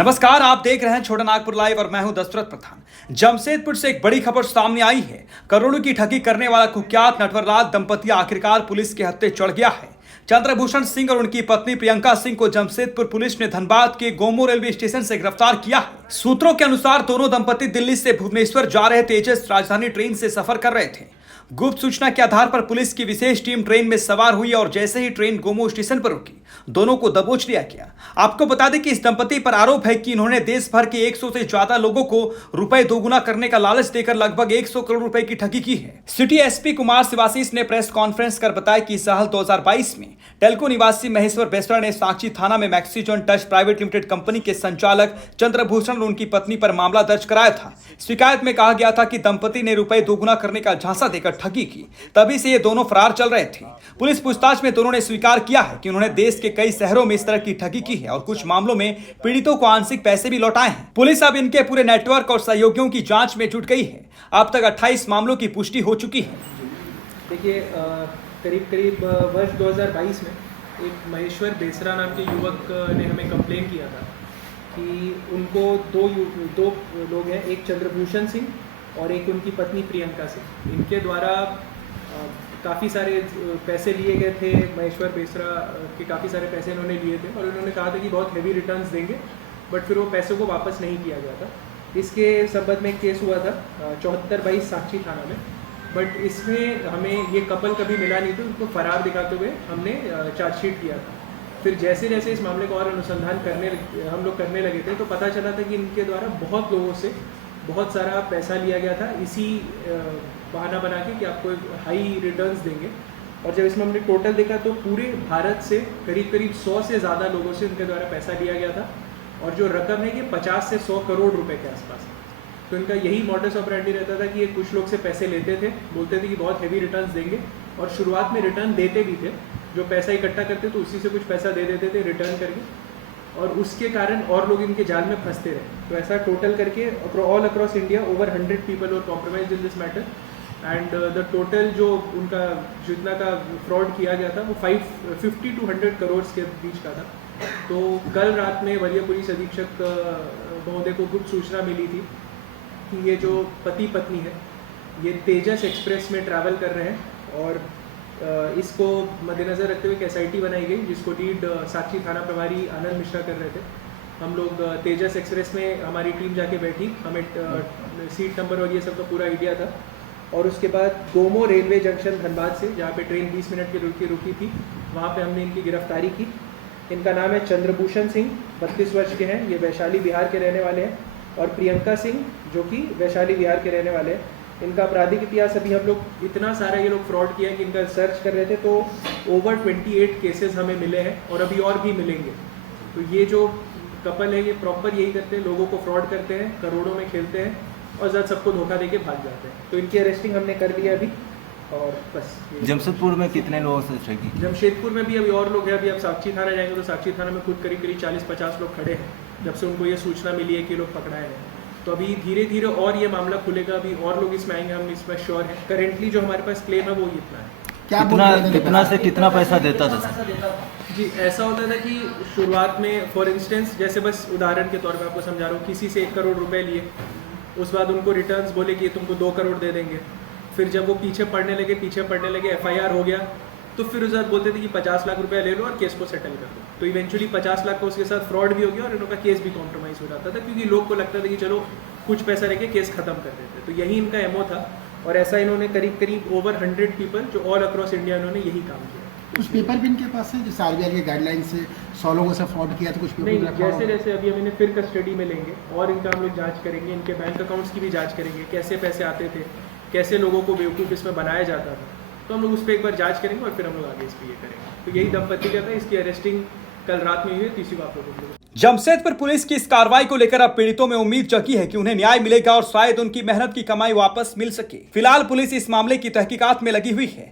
नमस्कार, आप देख रहे हैं छोटा नागपुर लाइव और मैं हूं दशरथ प्रधान। जमशेदपुर से एक बड़ी खबर सामने आई है। करोड़ों की ठगी करने वाला कुख्यात नटवरलाल दंपति आखिरकार पुलिस के हत्थे चढ़ गया है। चंद्रभूषण सिंह और उनकी पत्नी प्रियंका सिंह को जमशेदपुर पुलिस ने धनबाद के गोमो रेलवे स्टेशन से गिरफ्तार किया है। सूत्रों के अनुसार दोनों दंपति दिल्ली से भुवनेश्वर जा रहे तेजस राजधानी ट्रेन से सफर कर रहे थे। गुप्त सूचना के आधार पर पुलिस की विशेष टीम ट्रेन में सवार हुई और जैसे ही ट्रेन गोमो स्टेशन पर रुकी, दोनों को दबोच लिया गया। आपको बता दें कि इस दंपति पर आरोप है कि इन्होंने देश भर के 100 से ज्यादा लोगों को रुपए दोगुना करने का लालच देकर लगभग 100 करोड़ रुपए की ठगी की है। सिटी एसपी कुमार शिवाशीष ने प्रेस कॉन्फ्रेंस कर बताया कि साल 2022 में टेल्को निवासी महेश्वर बेसरा ने साक्षी थाना में मैक्सीजॉन टच प्राइवेट लिमिटेड कंपनी के संचालक चंद्रभूषण और उनकी पत्नी पर मामला दर्ज कराया था। शिकायत में कहा गया था कि दंपति ने रुपए दोगुना करने का झांसा देकर ठगी की, तभी से ये दोनों फरार चल रहे थे। पुलिस पूछताछ में दोनों ने स्वीकार किया है कि उन्होंने देश के कई शहरों में इस तरह की ठगी की है और कुछ मामलों में पीड़ितों को आंशिक पैसे भी लौटाए हैं। पुलिस अब इनके पूरे नेटवर्क और सहयोगियों की जांच में जुट गई है। अब तक 28 मामलों की पुष्टि हो चुकी है। देखिए, करीब वर्ष 2022 में एक महेश्वर बेसरा नाम के युवक ने हमें कंप्लेन किया था कि उनको दो लोग हैं, एक चंद्रभूषण सिंह और एक उनकी पत्नी प्रियंका सिंह। इनके द्वारा काफ़ी सारे पैसे लिए गए थे। महेश्वर बेसरा के काफ़ी सारे पैसे इन्होंने लिए थे और इन्होंने कहा था कि बहुत हैवी रिटर्न्स देंगे, बट फिर वो पैसों को वापस नहीं किया गया था। इसके संबंध में एक केस हुआ था 74/22 साक्षी थाना में, बट इसमें हमें ये कपल कभी मिला नहीं था। उनको फरार दिखाते हुए हमने चार्जशीट किया था। फिर जैसे जैसे इस मामले को और अनुसंधान हम लोग करने लगे थे तो पता चला था कि इनके द्वारा बहुत लोगों से बहुत सारा पैसा लिया गया था, इसी बहाना बना के कि आपको हाई रिटर्न्स देंगे। और जब इसमें हमने टोटल देखा तो पूरे भारत से करीब 100 से ज़्यादा लोगों से इनके द्वारा पैसा लिया गया था और जो रकम है कि 50 से 100 करोड़ रुपए के आसपास है। तो इनका यही मॉडस ऑपरेंडी रहता था कि ये कुछ लोग से पैसे लेते थे, बोलते थे कि बहुत हैवी रिटर्न्स देंगे और शुरुआत में रिटर्न देते भी थे। जो पैसा इकट्ठा करते तो उसी से कुछ पैसा दे देते थे रिटर्न करके, और उसके कारण और लोग इनके जाल में फंसते रहे। तो ऐसा टोटल करके all across India over 100 people were compromised in this matter and the total जो उनका जितना का फ्रॉड किया गया था वो 50 to 100 करोड़ के बीच का था। तो कल रात में वरीय पुलिस अधीक्षक महोदय को गुप्त सूचना मिली थी कि ये जो पति पत्नी है ये तेजस एक्सप्रेस में ट्रैवल कर रहे हैं और इसको मद्देनज़र रखते हुए एक SIT बनाई गई जिसको लीड साक्षी थाना प्रभारी आनंद मिश्रा कर रहे थे। हम लोग तेजस एक्सप्रेस में हमारी टीम जाके बैठी, हमें सीट नंबर और ये सब का पूरा आइडिया था। और उसके बाद गोमो रेलवे जंक्शन धनबाद से, जहाँ पे ट्रेन 20 मिनट की रुकी थी, वहाँ पे हमने इनकी गिरफ्तारी की। इनका नाम है चंद्रभूषण सिंह, 32 वर्ष के हैं, ये वैशाली बिहार के रहने वाले हैं, और प्रियंका सिंह जो कि वैशाली बिहार के रहने वाले हैं। इनका आपराधिक इतिहास अभी हम लोग इतना सारा ये लोग फ्रॉड किया कि इनका सर्च कर रहे थे तो ओवर 28 केसेस हमें मिले हैं और अभी और भी मिलेंगे। तो ये जो कपल है ये प्रॉपर यही करते हैं, लोगों को फ्रॉड करते हैं, करोड़ों में खेलते हैं और जब सबको धोखा देके भाग जाते हैं। तो इनकी अरेस्टिंग हमने कर लिया अभी और बस। जमशेदपुर में कितने लोगों से ठगी? जमशेदपुर में भी अभी और लोग हैं। अभी आप साक्षी थाना जाएंगे तो साक्षी थाना में खुद करीब 40-50 लोग खड़े हैं जब से उनको ये सूचना मिली है कि लोग पकड़ाए हैं। तो अभी धीरे धीरे और ये मामला खुलेगा, अभी और लोग इसमें आएंगे, हम इसमें श्योर हैं। करेंटली जो हमारे पास क्लेम है वो इतना है। कितना से कितना पैसा देता था? जी, ऐसा होता था कि शुरुआत में फॉर इंस्टेंस जैसे बस उदाहरण के तौर पे आपको समझा रहा हूँ, किसी से 1 करोड़ रुपए लिए, उस बाद उनको रिटर्न्स बोले कि तुमको 2 करोड़ दे देंगे। फिर जब वो पीछे पड़ने लगे FIR हो गया तो फिर उस बाद बोलते थे कि 50 लाख रुपया ले लो और केस को सेटल कर दो। तो इवेंचुअली 50 लाख का उसके साथ फ्रॉड भी हो गया और इनका केस भी कॉम्प्रोमाइज़ हो जाता था, क्योंकि लोग को लगता था कि चलो कुछ पैसा रह के केस खत्म कर देते। तो यही इनका MO था और ऐसा इन्होंने करीब ओवर 100 पीपल जो ऑल अक्रॉस इंडिया इन्होंने यही काम किया। कुछ पेपर भी इनके पास है जैसे RBI के गाइडलाइन से 100 लोगों से फ्रॉड किया तो कुछ पेपर नहीं, जैसे जैसे अभी हम इन्हें फिर कस्टडी में लेंगे और इनका हम लोग जांच करेंगे, इनके बैंक अकाउंट्स की भी जांच करेंगे, कैसे पैसे आते थे, कैसे लोगों को बेवकूफ़ इसमें बनाया जाता था। तो हम लोग उस पर एक बार जांच करेंगे और फिर हम लोग आगे इस पर ये करेंगे। तो यही दंपति का था, इसकी अरेस्टिंग कल रात में हुई है। तीसरी बात हो जमशेदपुर पुलिस की इस कार्रवाई को लेकर अब पीड़ितों में उम्मीद जगी है कि उन्हें न्याय मिलेगा और शायद उनकी मेहनत की कमाई वापस मिल सके। फिलहाल पुलिस इस मामले की तहकीकात में लगी हुई है।